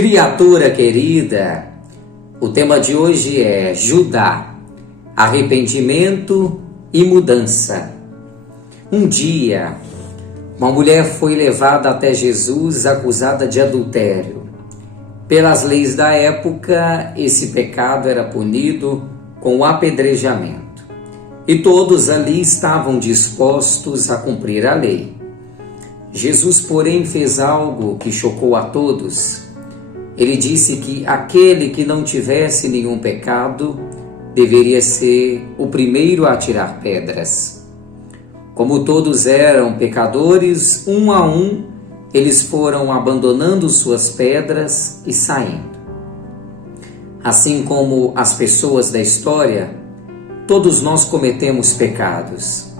Criatura querida, o tema de hoje é Judá, arrependimento e mudança. Um dia, uma mulher foi levada até Jesus acusada de adultério. Pelas leis da época, esse pecado era punido com o apedrejamento. E todos ali estavam dispostos a cumprir a lei. Jesus, porém, fez algo que chocou a todos. Ele disse que aquele que não tivesse nenhum pecado deveria ser o primeiro a atirar pedras. Como todos eram pecadores, um a um, eles foram abandonando suas pedras e saindo. Assim como as pessoas da história, todos nós cometemos pecados.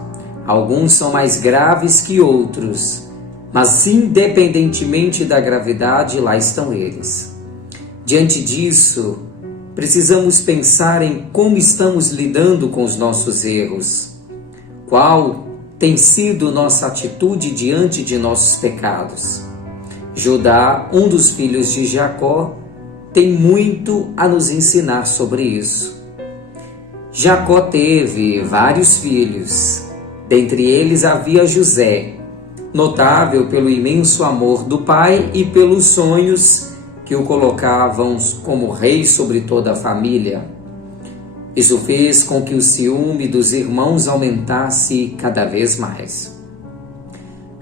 Alguns são mais graves que outros, mas independentemente da gravidade, lá estão eles. Diante disso, precisamos pensar em como estamos lidando com os nossos erros. Qual tem sido nossa atitude diante de nossos pecados? Judá, um dos filhos de Jacó, tem muito a nos ensinar sobre isso. Jacó teve vários filhos. Dentre eles havia José, notável pelo imenso amor do pai e pelos sonhos que o colocavam como rei sobre toda a família. Isso fez com que o ciúme dos irmãos aumentasse cada vez mais.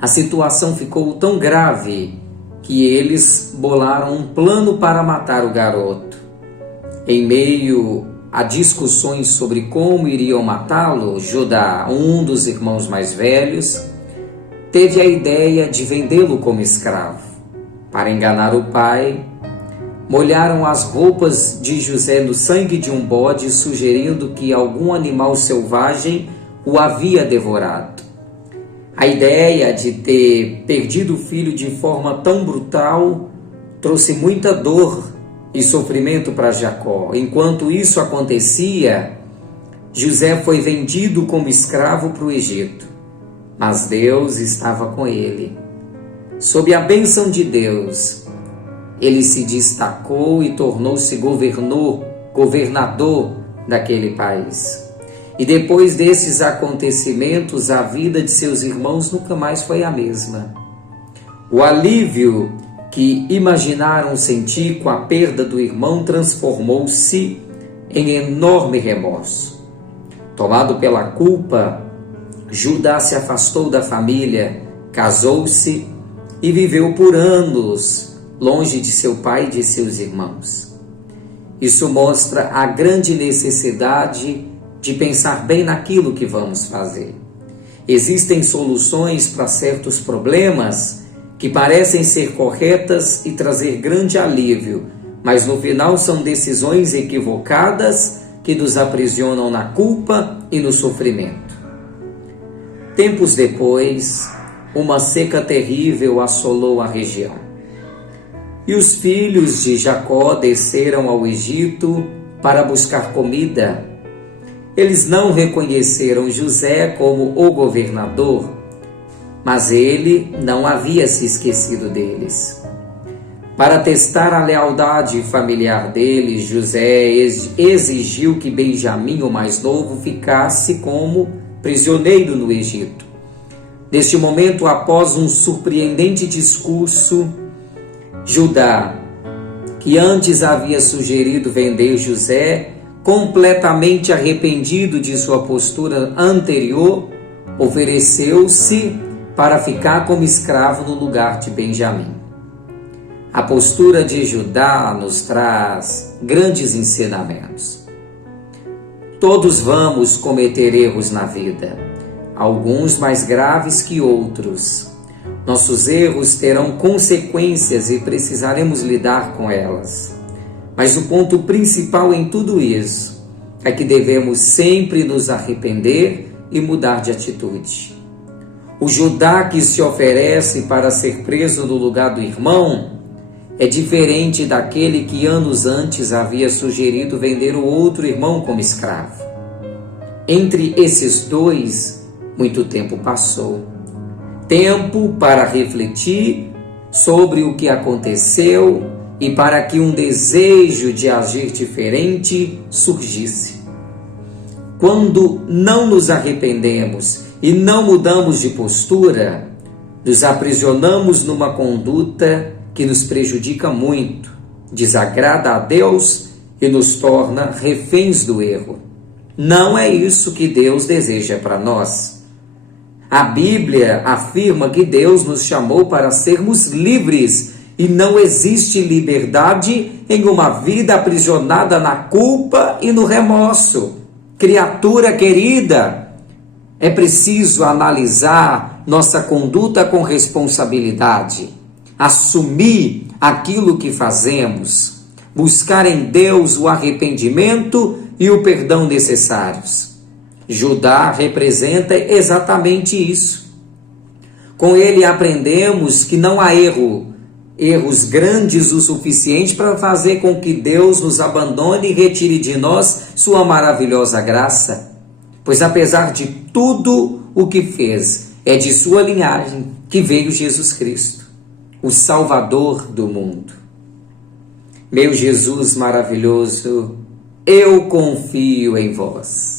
A situação ficou tão grave que eles bolaram um plano para matar o garoto. Em meio a discussões sobre como iriam matá-lo, Judá, um dos irmãos mais velhos, teve a ideia de vendê-lo como escravo. Para enganar o pai, molharam as roupas de José no sangue de um bode, sugerindo que algum animal selvagem o havia devorado. A ideia de ter perdido o filho de forma tão brutal trouxe muita dor e sofrimento para Jacó. Enquanto isso acontecia, José foi vendido como escravo para o Egito. Mas Deus estava com ele. Sob a bênção de Deus, ele se destacou e tornou-se governador daquele país. E depois desses acontecimentos, a vida de seus irmãos nunca mais foi a mesma. O alívio que imaginaram sentir com a perda do irmão transformou-se em enorme remorso. Tomado pela culpa, Judá se afastou da família, casou-se e viveu por anos longe de seu pai e de seus irmãos. Isso mostra a grande necessidade de pensar bem naquilo que vamos fazer. Existem soluções para certos problemas que parecem ser corretas e trazer grande alívio, mas no final são decisões equivocadas que nos aprisionam na culpa e no sofrimento. Tempos depois, uma seca terrível assolou a região. E os filhos de Jacó desceram ao Egito para buscar comida. Eles não reconheceram José como o governador, mas ele não havia se esquecido deles. Para testar a lealdade familiar deles, José exigiu que Benjamim, o mais novo, ficasse como prisioneiro no Egito. Neste momento, após um surpreendente discurso, Judá, que antes havia sugerido vender José, completamente arrependido de sua postura anterior, ofereceu-se para ficar como escravo no lugar de Benjamim. A postura de Judá nos traz grandes ensinamentos. Todos vamos cometer erros na vida, alguns mais graves que outros. Nossos erros terão consequências e precisaremos lidar com elas. Mas o ponto principal em tudo isso é que devemos sempre nos arrepender e mudar de atitude. O Judá que se oferece para ser preso no lugar do irmão é diferente daquele que anos antes havia sugerido vender o outro irmão como escravo. Entre esses dois, muito tempo passou. Tempo para refletir sobre o que aconteceu e para que um desejo de agir diferente surgisse. Quando não nos arrependemos e não mudamos de postura, nos aprisionamos numa conduta que nos prejudica muito, desagrada a Deus e nos torna reféns do erro. Não é isso que Deus deseja para nós. A Bíblia afirma que Deus nos chamou para sermos livres e não existe liberdade em uma vida aprisionada na culpa e no remorso. Criatura querida, é preciso analisar nossa conduta com responsabilidade, assumir aquilo que fazemos, buscar em Deus o arrependimento e o perdão necessários. Judá representa exatamente isso. Com ele aprendemos que não há erros grandes o suficiente para fazer com que Deus nos abandone e retire de nós sua maravilhosa graça. Pois apesar de tudo o que fez, é de sua linhagem que veio Jesus Cristo, o Salvador do mundo. Meu Jesus maravilhoso, eu confio em vós.